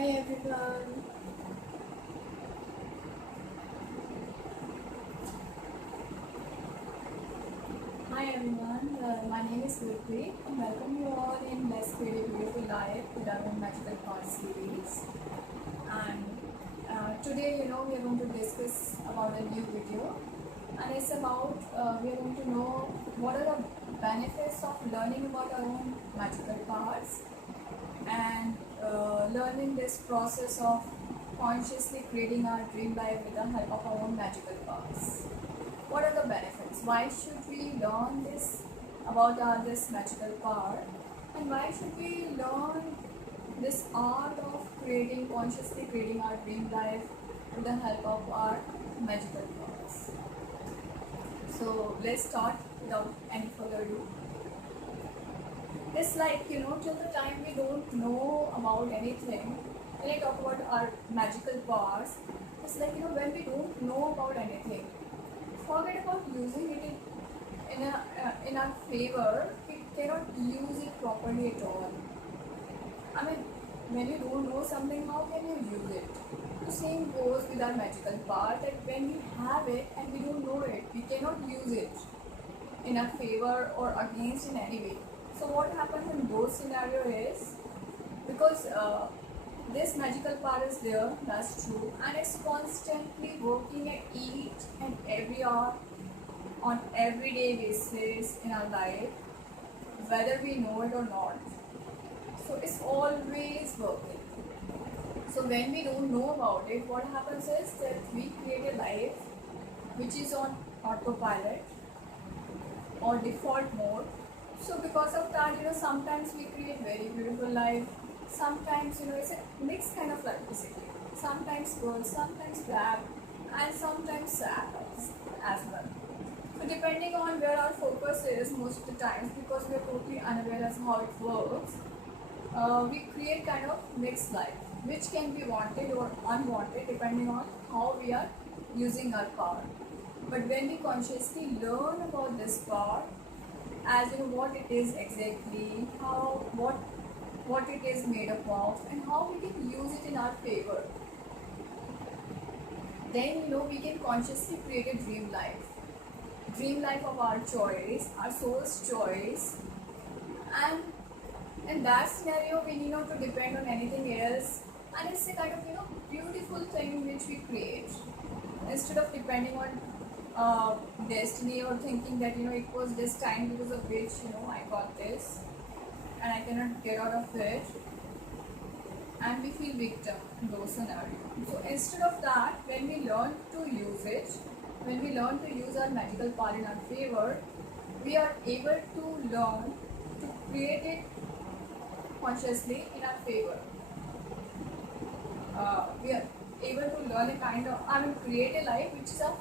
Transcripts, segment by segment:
Hi everyone. Hi everyone. My name is Gurpreet and welcome you all in Let's Create a Beautiful Life with our own Magical Card series. And today, we are going to discuss about a new video, and it's about we are going to know what are the benefits of learning about our own magical cards and learning this process of consciously creating our dream life with the help of our own magical cards. What are the benefits? Why should we learn this about this magical card? And why should we learn this art of consciously creating our dream life with the help of our magical cards? So let's start without any further ado. It's like, till the time we don't know about anything, when I talk about our magical powers, it's like, when we don't know about anything, forget about using it in our favor. We cannot use it properly at all. I mean, when you don't know something, how can you use it? The same goes with our magical power, that when we have it and we don't know it, we cannot use it in our favor or against in any way. So what happens in those scenarios is, because this magical power is there, that's true, and it's constantly working at each and every hour on everyday basis in our life, whether we know it or not. So it's always working. So when we don't know about it, what happens is that we create a life which is on autopilot or default mode. So because of that, sometimes we create very beautiful life. Sometimes, it's a mixed kind of life basically. Sometimes good, sometimes bad, and sometimes sad as well. So depending on where our focus is most of the times, because we are totally unaware as how it works, we create kind of mixed life, which can be wanted or unwanted depending on how we are using our power. But when we consciously learn about this power, as what it is exactly, what it is made up of, and how we can use it in our favor, then we can consciously create a dream life of our choice, our soul's choice. And in that scenario, we need not to depend on anything else, and it's a kind of beautiful thing which we create, instead of depending on destiny or thinking that it was this time because of which I got this and I cannot get out of it, and we feel victim in those scenarios. So instead of that, when we learn to use it, when we learn to use our magical power in our favor, we are able to learn to create it consciously in our favor. We are able to learn create a life which is of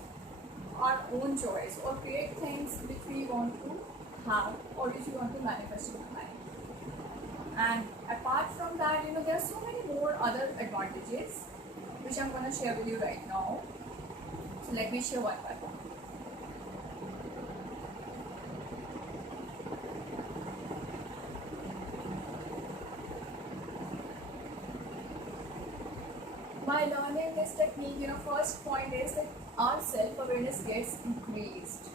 our own choice, or create things which we want to have or which we want to manifest in our life. And apart from that, there are so many more other advantages which I'm going to share with you right now. So let me share one by one. By learning this technique, first point is that our self-awareness gets increased.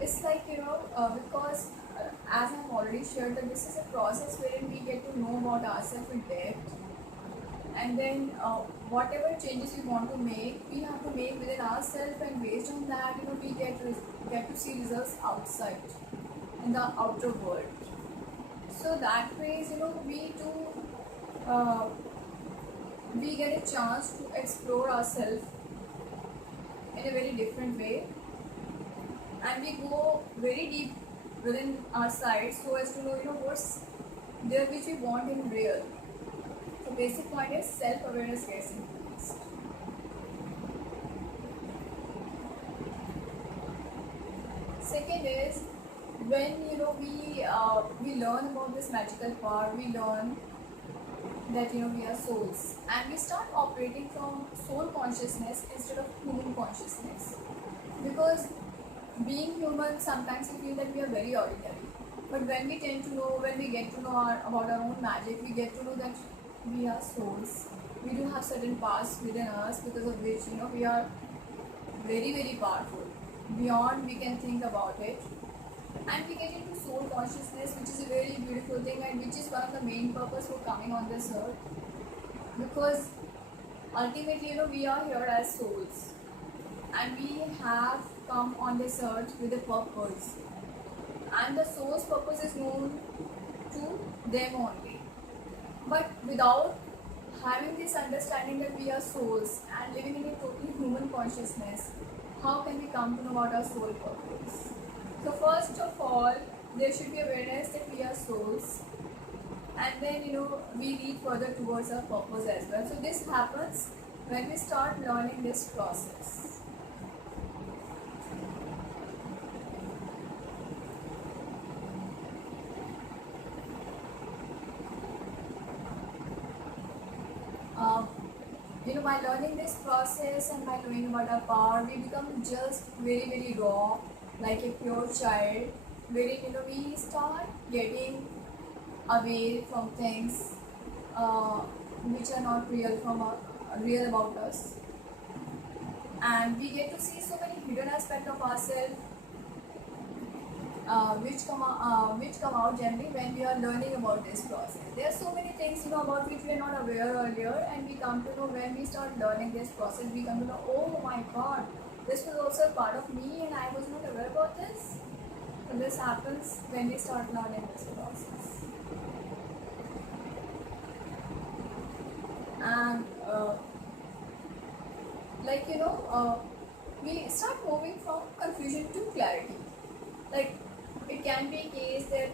It's like, because as I've already shared, that this is a process wherein we get to know about ourselves in depth, and then whatever changes we want to make, we have to make within ourselves, and based on that, we get to see results outside in the outer world. So that way, we do we get a chance to explore ourselves in a very different way, and we go very deep within our side so as to know what's there which we want in real. So basic point is self-awareness gets increased. Second is, when we learn about this magical power, we learn that we are souls, and we start operating from soul consciousness instead of human consciousness. Because being human, sometimes we feel that we are very ordinary, but when we get to know about our own magic, we get to know that we are souls. We do have certain parts within us because of which we are very very powerful. Beyond we can think about it, and we get into soul consciousness, which is a very beautiful thing, and which is one of the main purpose for coming on this earth. Because ultimately, we are here as souls, and we have come on this earth with a purpose, and the soul's purpose is known to them only. But without having this understanding that we are souls and living in a totally human consciousness, how can we come to know about our soul purpose? So first of all, there should be awareness that we are souls, and then we lead further towards our purpose as well. So this happens when we start learning this process. By learning this process and by knowing about our power, we become just very very raw, like a pure child, wherein we start getting away from things which are not real about us, and we get to see so many hidden aspects of ourselves, which come out generally when we are learning about this process. There are so many things about which we are not aware earlier, and we come to know when we start learning this process. We come to know, oh my God, this was also a part of me, and I was not aware about this. So this happens when we start learning this process. And we start moving from confusion to clarity. Like, it can be a case that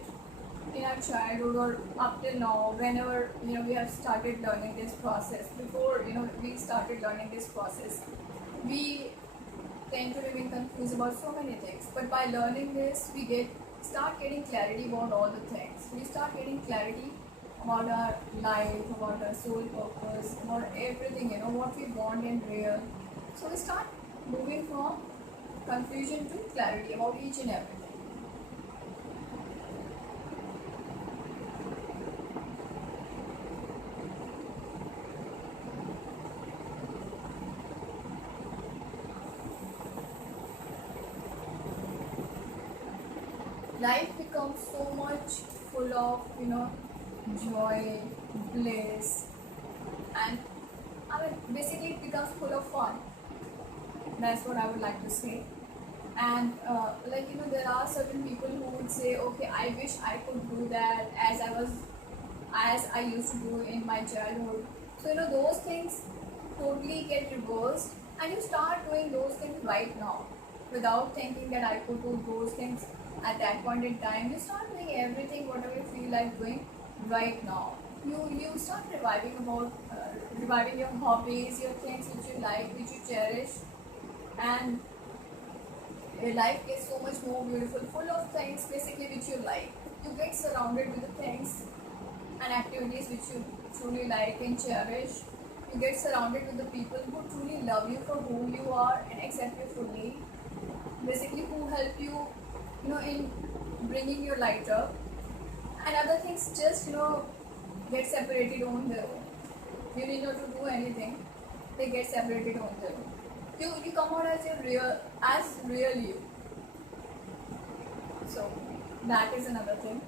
in our childhood or up till now, whenever we have started learning this process, before we started learning this process, we tend to remain confused about so many things. But by learning this, we start getting clarity about all the things. We start getting clarity about our life, about our soul purpose, about everything, what we want in real. So we start moving from confusion to clarity about each and everything. Life becomes so much full of joy, bliss, and basically it becomes full of fun. That's what I would like to say. And there are certain people who would say, okay, I wish I could do that as I used to do in my childhood. So those things totally get reversed, and you start doing those things right now without thinking that I could do those things at that point in time. You start doing everything whatever you feel like doing right now. You start reviving your hobbies, your things which you like, which you cherish, and your life gets so much more beautiful, full of things basically which you like. You get surrounded with the things and activities which you truly like and cherish. You get surrounded with the people who truly love you for who you are and accept you fully, basically who help you in bringing your light up, and other things just get separated on their own. You need not to do anything, they get separated on their own. You come out as real you. So that is another thing.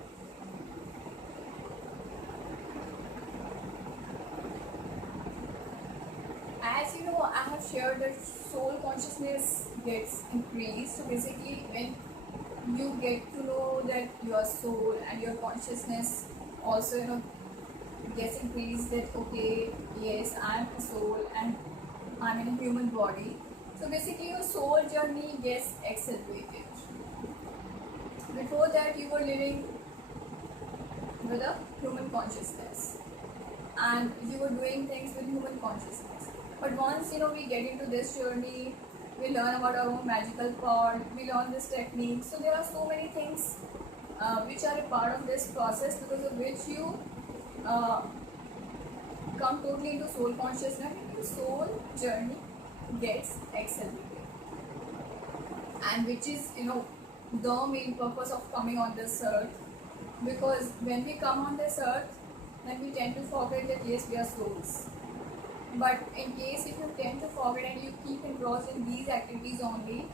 As I have shared that soul consciousness gets increased. So basically, when you get to know that your soul and your consciousness also gets increased, that okay, yes, I am a soul and I'm in a human body. So basically your soul journey gets accelerated. Before that you were living with a human consciousness and you were doing things with human consciousness. But once we get into this journey, we learn about our own magical power, we learn this technique. So there are so many things which are a part of this process, because of which you come totally into soul consciousness, and your soul journey gets accelerated. And which is the main purpose of coming on this earth. Because when we come on this earth, then we tend to forget that yes, we are souls. But in case if you tend to forget and you keep engrossed in these activities only,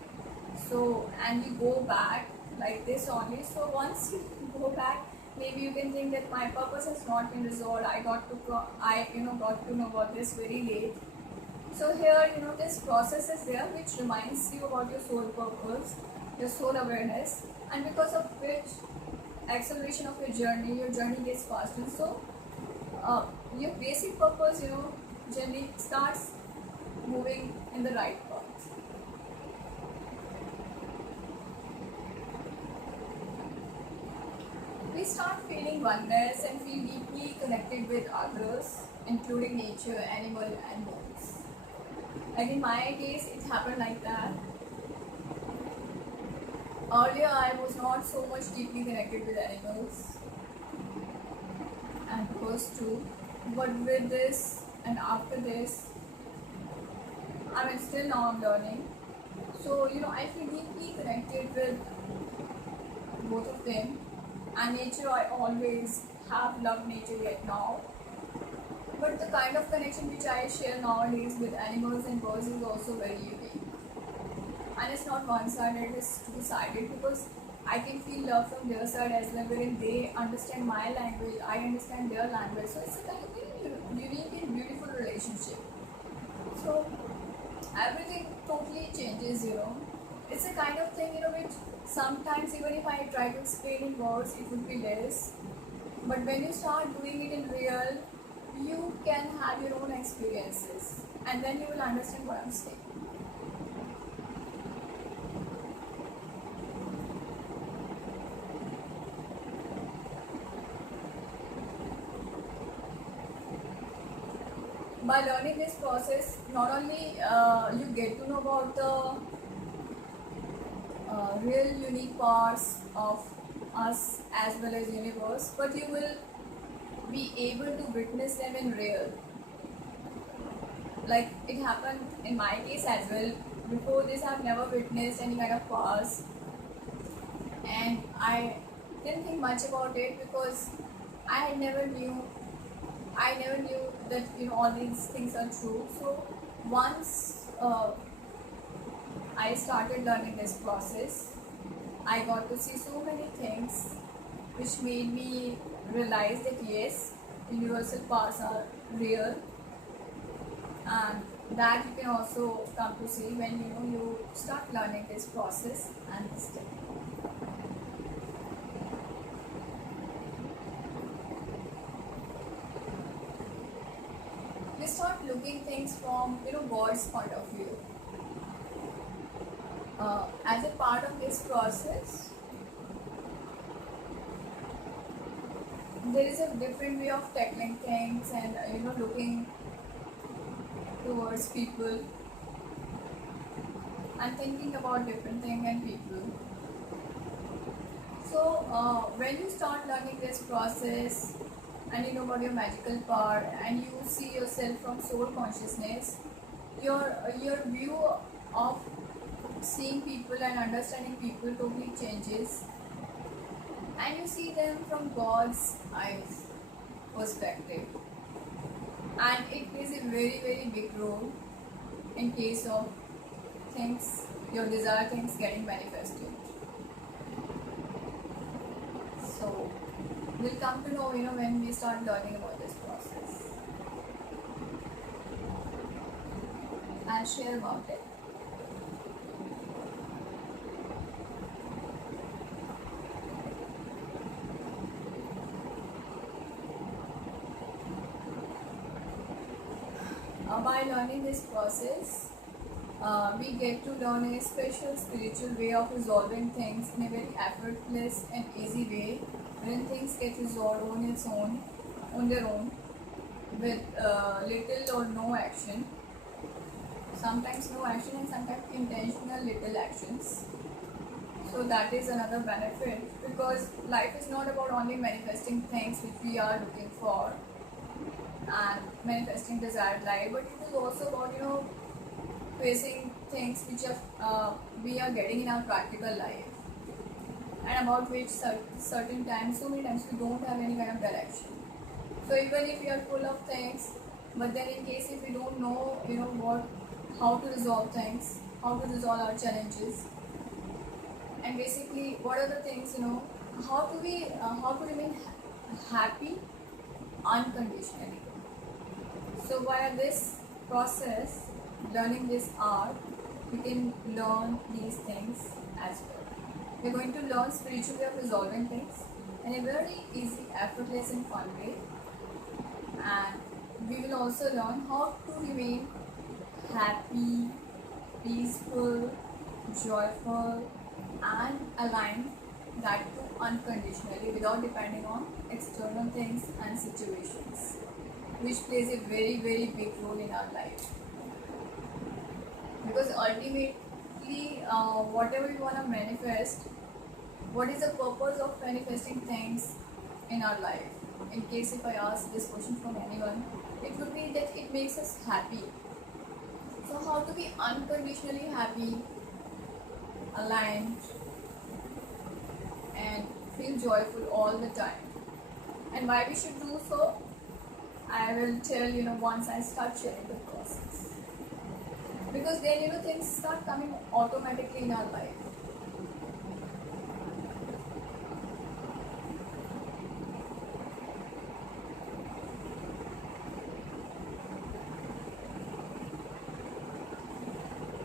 so and you go back like this only, so once you go back, maybe you can think that my purpose has not been resolved. I got to know about this very late. So here, this process is there which reminds you about your soul purpose, your soul awareness, and because of which acceleration of your journey gets faster. So your basic purpose, generally starts moving in the right path. We start feeling oneness and feel deeply connected with others, including nature, animal, and birds. Like in my case, it happened like that. Earlier, I was not so much deeply connected with animals and birds too, but with this and after this, I mean, still now I'm learning. So, I feel deeply connected with both of them. And nature, I always have loved nature yet now. But the kind of connection which I share nowadays with animals and birds is also very unique. And it's not one-sided, it's two-sided, because I can feel love from their side as well, wherein they understand my language, I understand their language. So it's a kind of unique and beautiful relationship. So everything totally changes, It's a kind of thing, which sometimes even if I try to explain in words, it would be less. But when you start doing it in real, you can have your own experiences, and then you will understand what I'm saying. By learning this process, not only you get to know about the real unique parts of us as well as universe, but you will be able to witness them in real. Like it happened in my case as well. Before this, I've never witnessed any kind of past, and I didn't think much about it because I never knew that all these things are true. So once I started learning this process, I got to see so many things which made me realize that yes, universal powers are real, and that you can also come to see when you start learning this process and this step. We start looking things from God's point of view. As a part of this process, there is a different way of tackling things and looking towards people and thinking about different things and people. So when you start learning this process and you know about your magical power and you see yourself from soul consciousness, your view of seeing people and understanding people totally changes, and you see them from God's eyes perspective, and it plays a very very big role in case of your desired things getting manifested. So we'll come to know when we start learning about this process. I'll share about it. By learning this process, we get to learn a special spiritual way of resolving things in a very effortless and easy way, when things get resolved on their own, with little or no action. Sometimes no action and sometimes intentional little actions. So that is another benefit, because life is not about only manifesting things which we are looking for and manifesting desired life, but it is also about facing things which we are getting in our practical life, and about which certain times, so many times we don't have any kind of direction. So even if we are full of things, but then in case if we don't know, how to resolve things, how to resolve our challenges, and basically what are the things, how to remain happy unconditionally. So via this process, learning this art, we can learn these things as well. We're going to learn spiritual way of resolving things in a very easy, effortless and fun way. And we will also learn how to remain happy, peaceful, joyful and aligned, that too unconditionally, without depending on external things and situations, which plays a very very big role in our life. Because ultimately, whatever we want to manifest, what is the purpose of manifesting things in our life? In case if I ask this question from anyone, it would be that it makes us happy. So how to be unconditionally happy, aligned and feel joyful all the time, and why we should do so, I will tell once I start sharing the process. Because then things start coming automatically in our life.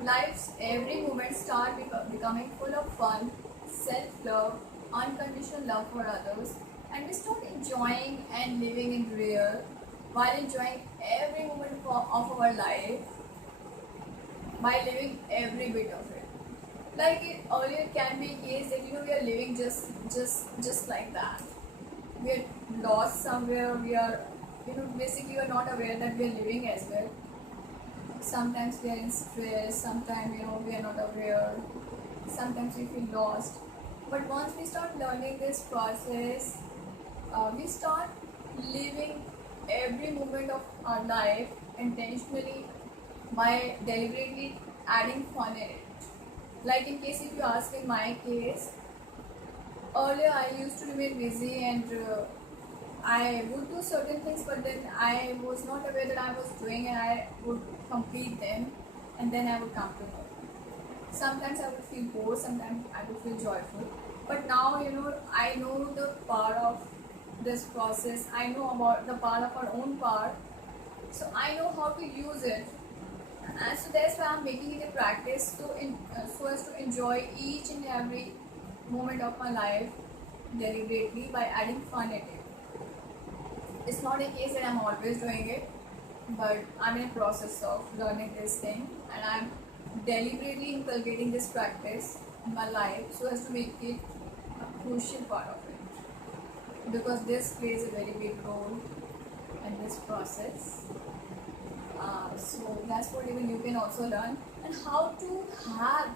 Life's every moment start becoming full of fun, self-love, unconditional love for others, and we start enjoying and living in real, while enjoying every moment of our life, by living every bit of it. Like earlier can be a case that we are living just like that. We are lost somewhere. We are basically we are not aware that we are living as well. Sometimes we are in stress. Sometimes we are not aware. Sometimes we feel lost. But once we start learning this process, we start living every moment of our life intentionally, by deliberately adding fun in it. Like in case if you ask in my case, earlier I used to remain busy and I would do certain things, but then I was not aware that I was doing, and I would complete them and then I would come to know. Sometimes I would feel bored, sometimes I would feel joyful. But now I know the power of this process. I know about the power of our own power. So I know how to use it. And so that's why I'm making it a practice so as to enjoy each and every moment of my life deliberately, by adding fun in it. It's not a case that I'm always doing it, but I'm in a process of learning this thing, and I'm deliberately inculcating this practice in my life so as to make it a crucial part of it, because this plays a very big role in this process. So that's what even you can also learn, and how to have,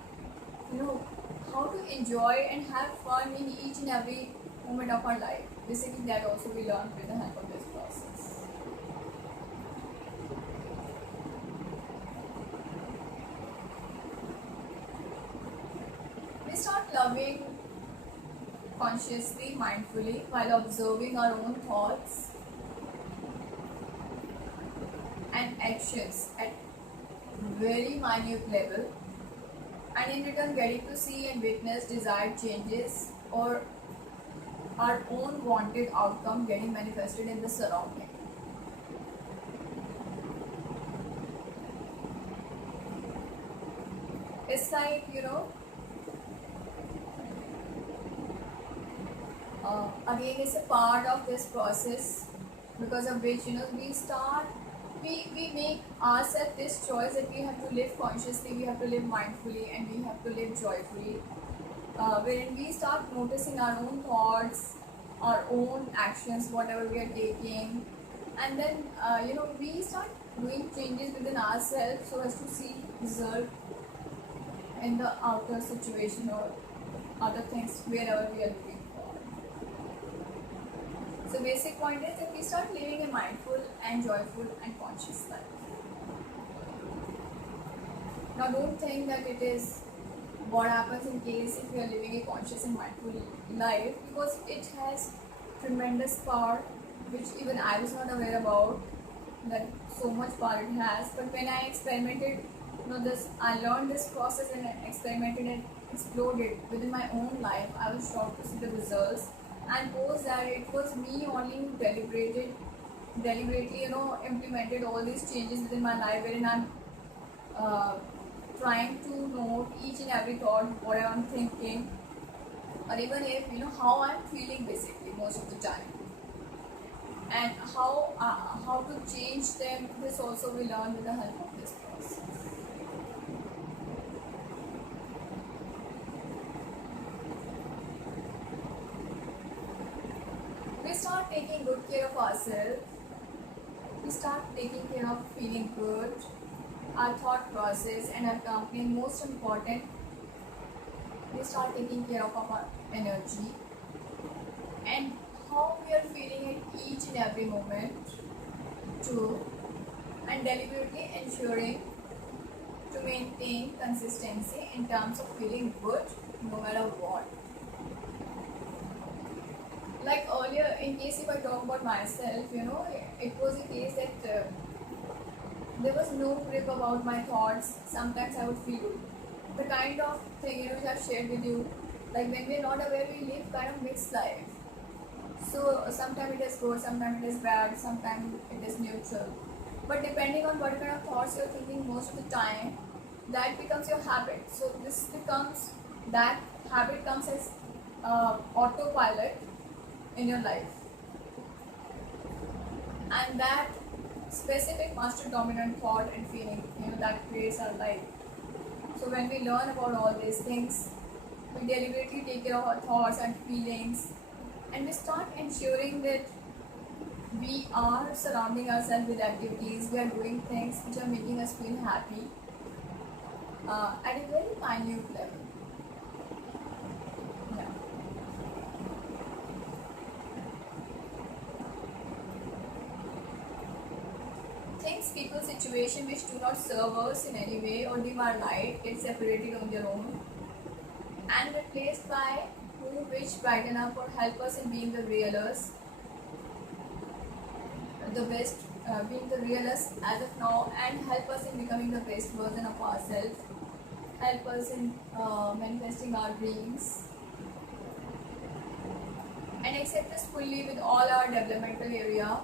how to enjoy and have fun in each and every moment of our life. Basically, that also we learn with the help of this process. We start loving consciously, mindfully, while observing our own thoughts and actions at very minute level, and in return getting to see and witness desired changes or our own wanted outcome getting manifested in the surrounding. It's like again it's a part of this process, because of which we make ourselves this choice that we have to live consciously, we have to live mindfully, and we have to live joyfully, wherein we start noticing our own thoughts, our own actions, whatever we are taking, and then we start doing changes within ourselves so as to see result in the outer situation or other things wherever we are looking for. So basic point is that we start living a mindful and joyful and conscious life. Now don't think that it is what happens in case if we are living a conscious and mindful life, because it has tremendous power which even I was not aware about, that so much power it has. But when I experimented, this I learned this process and I experimented and exploded within my own life. I was shocked to see the results, and post that it was me only who deliberately, implemented all these changes within my life, wherein I'm uh, trying to note each and every thought, what I'm thinking, or even if how I'm feeling basically most of the time, and how to change them. This also we learn with the help of this process. We start taking good care of ourselves. We start taking care of feeling good, our thought process, and our company. Most important, we start taking care of our energy and how we are feeling at each and every moment too, and deliberately ensuring to maintain consistency in terms of feeling good no matter what. Like earlier, in case if I talk about myself, it was a case that there was no grip about my thoughts. Sometimes I would feel the kind of thing which I've shared with you. Like when we're not aware, we live kind of mixed life. So sometimes it is good, sometimes it is bad, sometimes it is neutral. But depending on what kind of thoughts you're thinking most of the time, that becomes your habit. So this becomes that habit comes as autopilot in your life, and that specific master dominant thought and feeling, that creates our life. So when we learn about all these things, we deliberately take care of our thoughts and feelings, and we start ensuring that we are surrounding ourselves with activities, we are doing things which are making us feel happy at a very minute level. Yeah. Things, people, situation which do not serve us in any way or dim our light get separated on their own and replaced by who, which brighten up or help us in being the real us, the best, being the real us as of now, and help us in becoming the best version of ourselves, help us in manifesting our dreams, and accept us fully with all our developmental area,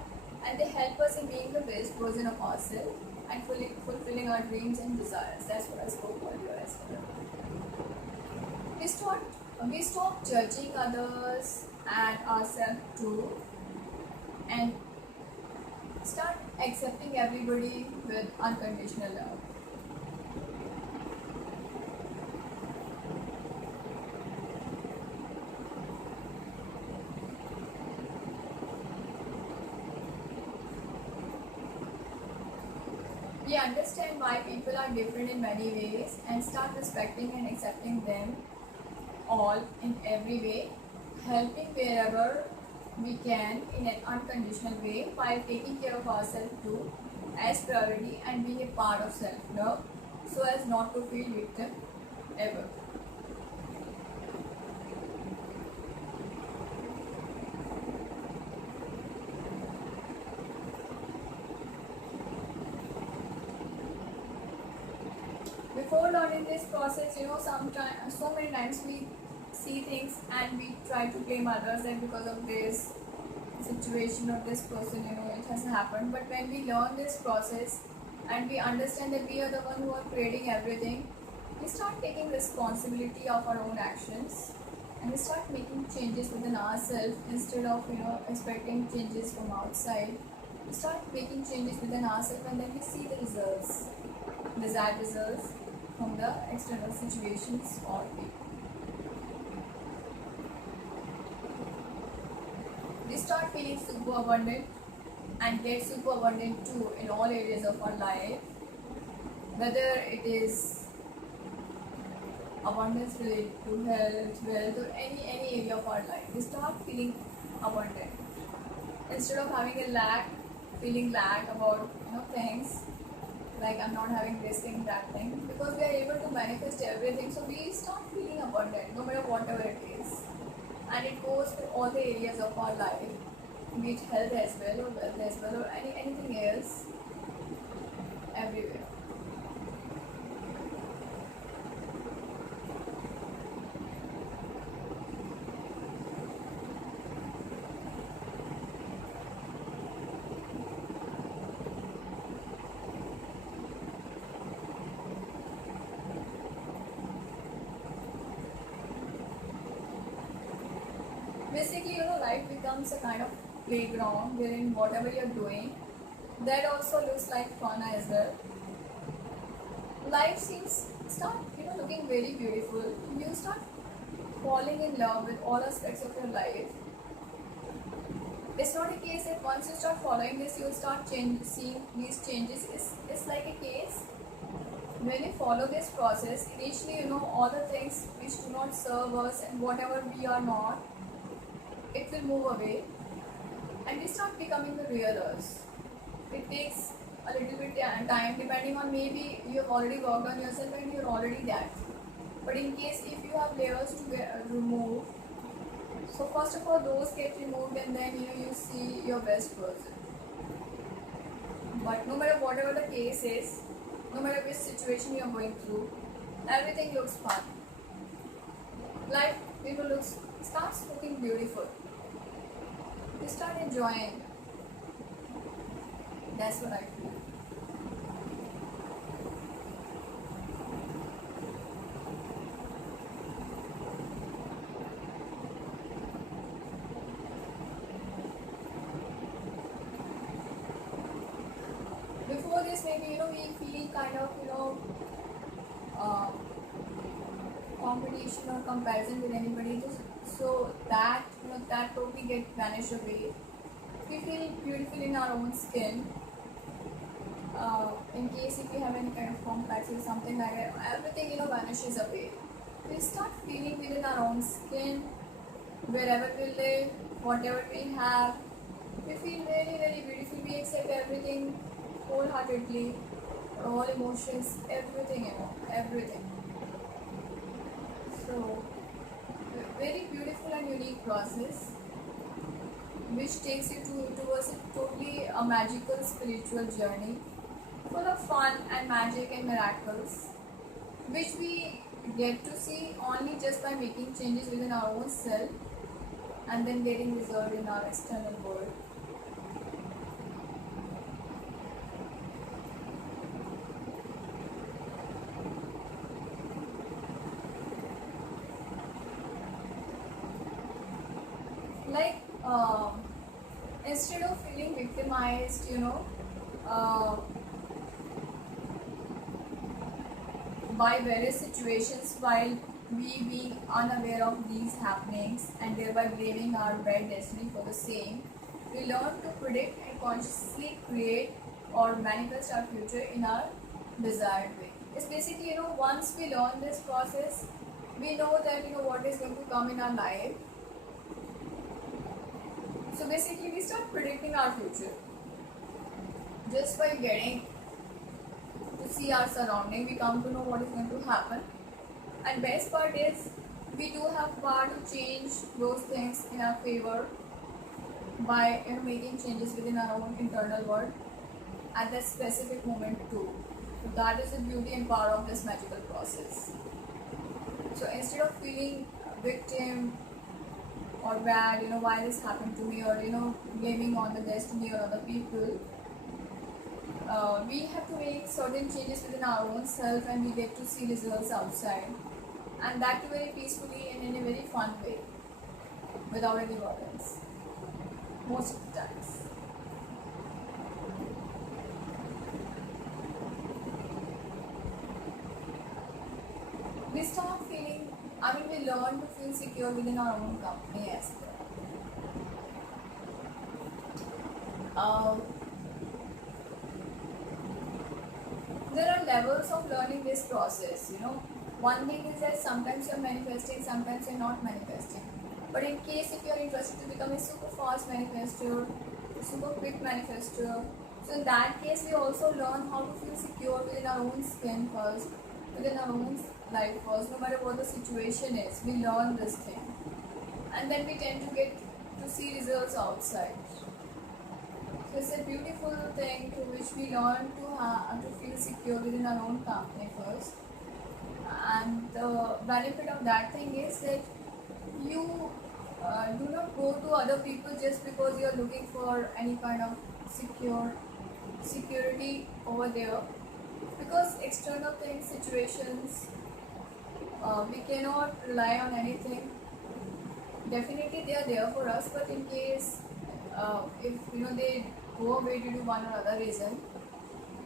and they help us in being the best version of ourselves and fulfilling our dreams and desires. That's what I spoke earlier as well. We stop judging others and ourselves too, and start accepting everybody with unconditional love. We understand why people are different in many ways and start respecting and accepting them all in every way, helping wherever we can in an unconditional way while taking care of ourselves too as priority and being a part of self-love so as not to feel victim ever. Before learning this process, sometimes, so many times we see things and we try to blame others that because of this situation or this person, it has happened. But when we learn this process and we understand that we are the one who are creating everything, we start taking responsibility of our own actions and we start making changes within ourselves instead of expecting changes from outside. We start making changes within ourselves and then we see the results, desired results from the external situations or people. We start feeling super abundant and get super abundant too in all areas of our life, whether it is abundance related to health, wealth, or any area of our life. We start feeling abundant instead of having a lack, feeling lack about things like I'm not having this thing, that thing, because we are able to manifest everything. So we start feeling abundant no matter whatever it is, and it goes to all the areas of our life. be it health as well or wealth as well or anything else, everywhere. Basically, life becomes a kind of playground wherein whatever you're doing, that also looks like fun as well. Life seems start looking very beautiful. You start falling in love with all aspects of your life. It's not a case that once you start following this, you'll start seeing these changes. It's like a case when you follow this process. Initially, all the things which do not serve us and whatever we are not, it will move away and we start becoming the real us. It takes a little bit time depending on, maybe you have already worked on yourself and you're already that. But in case if you have layers to remove, so first of all those get removed and then you see your best person. But no matter whatever the case is, no matter which situation you are going through, everything looks fun. Life starts looking beautiful. You start enjoying. That's what I feel. Before this, maybe we feel kind of uh, competition or comparison with anybody, just so that that totally get vanished away. We feel beautiful in our own skin. In case if we have any kind of complex or something like that, everything vanishes away. We start feeling within our own skin, wherever we live, whatever we have. We feel very very beautiful. We accept everything wholeheartedly, all emotions, everything, everything. So, very beautiful and unique process, which takes you towards a totally a magical spiritual journey, full of fun and magic and miracles, which we get to see only just by making changes within our own self and then getting result in our external world. Like, instead of feeling victimized, by various situations while we being unaware of these happenings and thereby blaming our bad destiny for the same, we learn to predict and consciously create or manifest our future in our desired way. It's basically, once we learn this process, we know that, what is going to come in our life. So basically, we start predicting our future just by getting to see our surrounding. We come to know what is going to happen, and best part is we do have power to change those things in our favor by making changes within our own internal world at that specific moment too. So that is the beauty and power of this magical process. So instead of feeling victim or bad, why this happened to me, or blaming on the destiny or other people, we have to make certain changes within our own self and we get to see results outside, and that very peacefully and in a very fun way without any burdens most of the times. We start feeling, we learn to feel secure within our own company as well. There are levels of learning this process. One thing is that sometimes you're manifesting, sometimes you're not manifesting. But in case if you're interested to become a super fast manifestor, a super quick manifestor, so in that case we also learn how to feel secure within our own skin first, within our own life first, no matter what the situation is. We learn this thing, and then we tend to get to see results outside. So it's a beautiful thing to which we learn to feel secure within our own company first. And the benefit of that thing is that you do not go to other people just because you are looking for any kind of security over there, because external things, situations, we cannot rely on anything. Definitely they are there for us, but in case if they go away due to one or other reason,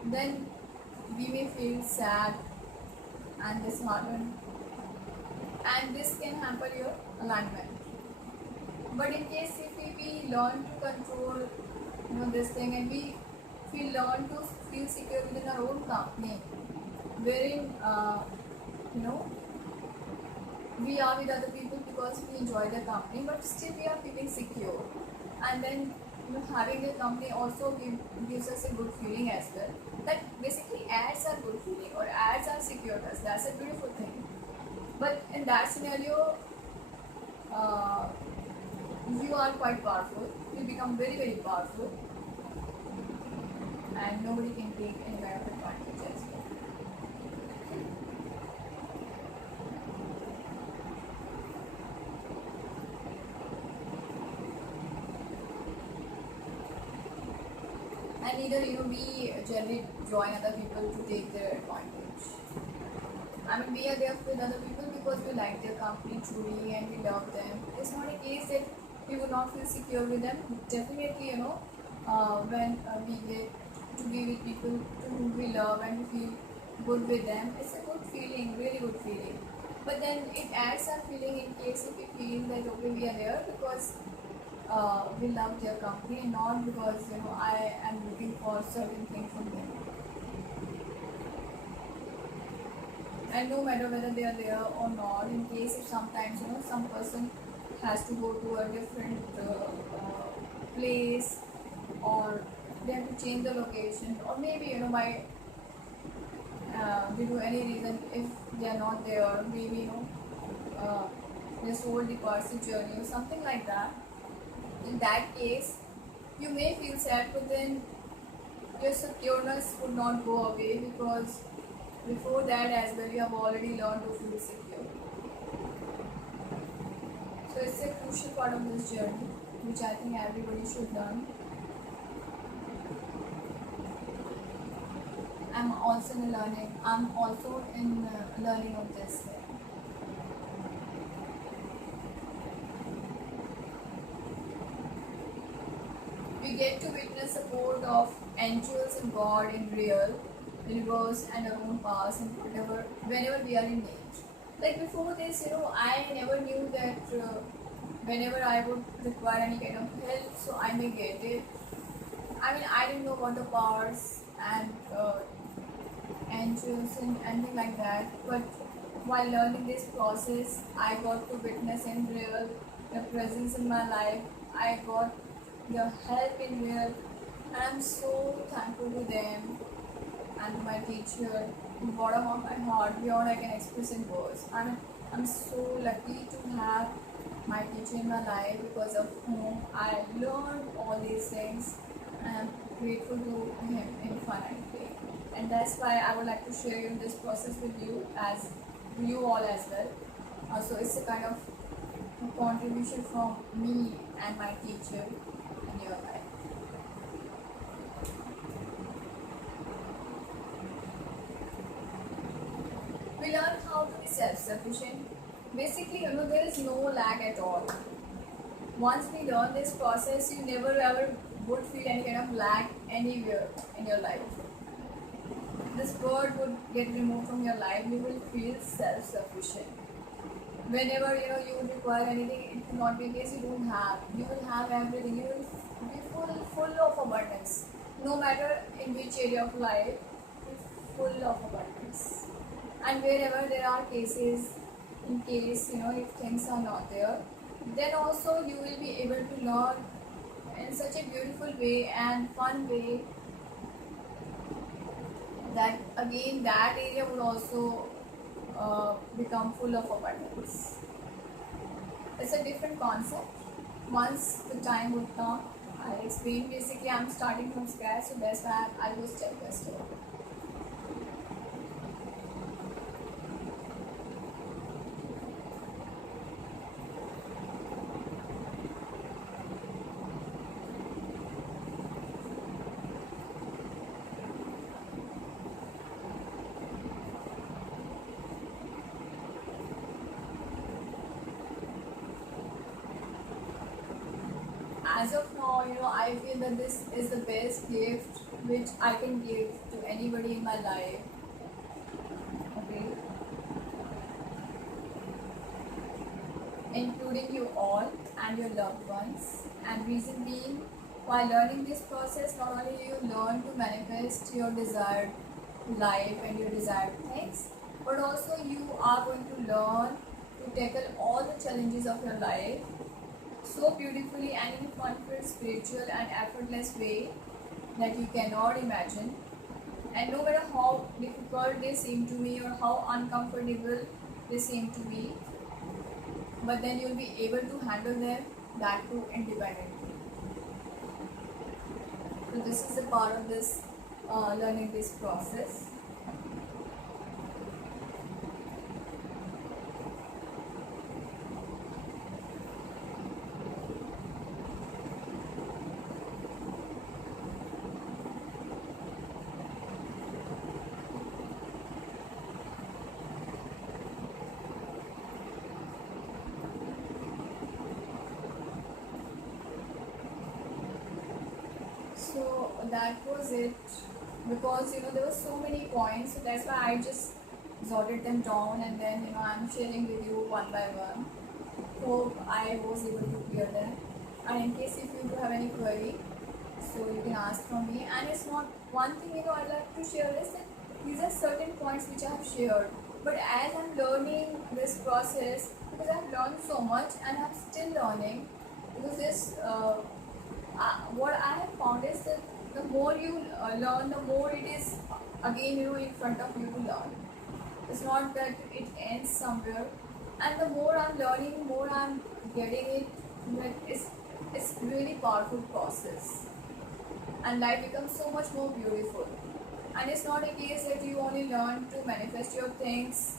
then we may feel sad and disheartened, and this can hamper your alignment. But in case if we learn to control this thing, and we learn to feel secure within our own company, wherein you know we are with other people because we enjoy their company, but still we are feeling secure. And then having their company also gives us a good feeling as well. That basically adds our good feeling or adds our secureness. That's a beautiful thing. But in that scenario, uh, you are quite powerful. You become very, very powerful, and nobody can take any kind of advantage as well. And either we generally join other people to take their advantage. I mean, we are there with other people because we like their company truly and we love them. It's not a case that we would not feel secure with them. Definitely, when we get to be with people to whom we love and we feel good with them, it's a good feeling, really good feeling. But then it adds a feeling in case if we feel that okay, we are there because we love their company and not because I am looking for certain things from them. And no matter whether they are there or not, in case if sometimes some person has to go to a different place, or they have to change the location, or maybe by due to any reason if they are not there, maybe their soul departs the journey or something like that. In that case, you may feel sad, but then your secureness would not go away, because before that as well you have already learned to feel secure. So it's a crucial part of this journey, which I think everybody should learn. I'm also in learning of this. We get to witness support of angels and God in real, universe, and our own past, and whenever we are in need. Like before this, I never knew that whenever I would require any kind of help, so I may get it. I mean, I didn't know about the powers and angels and anything like that. But while learning this process, I got to witness in real the presence in my life. I got the help in real, and I'm so thankful to them and to my teacher, bottom of my heart, beyond I can express in words. I'm so lucky to have my teacher in my life, because of whom I learned all these things, and I'm grateful to him infinitely. And that's why I would like to share this process with you all as well. So it's a kind of a contribution from me and my teacher in your life. We learn how to be self-sufficient. Basically, there is no lag at all. Once we learn this process, you never ever would feel any kind of lag anywhere in your life. This word would get removed from your life. You will feel self-sufficient. Whenever you would require anything, it will not be a case you don't have. You will have everything. You will be full of abundance. No matter in which area of life, full of abundance. And wherever there are cases, in case if things are not there, then also you will be able to learn in such a beautiful way and fun way, that again that area would also become full of abundance. It's a different concept. Once the time would come, I explained basically I'm starting from scratch, so that's why I'll go step by step. As of now, I feel that this is the best gift which I can give to anybody in my life. Okay, including you all and your loved ones. And reason being, while learning this process, not only do you learn to manifest your desired life and your desired things, but also you are going to learn to tackle all the challenges of your life so beautifully and in a fun-filled, spiritual and effortless way that you cannot imagine. And no matter how difficult they seem to me or how uncomfortable they seem to be, but then you'll be able to handle them, that too independently. So this is a part of this learning this process. So that was it, because there were so many points, so that's why I just jotted them down, and then I'm sharing with you one by one. Hope I was able to clear them. And in case if you do have any query, so you can ask from me. And it's not one thing I like to share is that these are certain points which I have shared, but as I'm learning this process, because I've learned so much and I'm still learning, because this what I have found is that the more you learn, the more it is again in front of you to learn. It's not that it ends somewhere, and the more I'm learning, more I'm getting it. That it's really powerful process, and life becomes so much more beautiful. And it's not a case that you only learn to manifest your things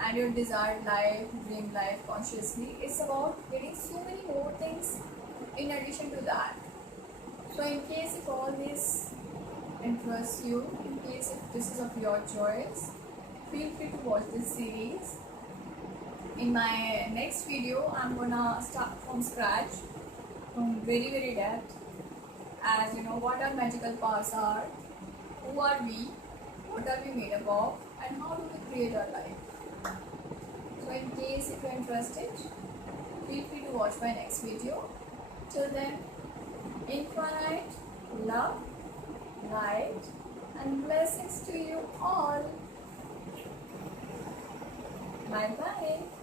and your desired life, dream life consciously. It's about getting so many more things in addition to that. So in case if all this interests you, in case if this is of your choice, feel free to watch this series. In my next video, I'm gonna start from scratch, from very depth, as what our magical powers are, who are we, what are we made up of, and how do we create our life. So in case if you're interested, feel free to watch my next video. Till then, infinite love, light, and blessings to you all. Bye bye.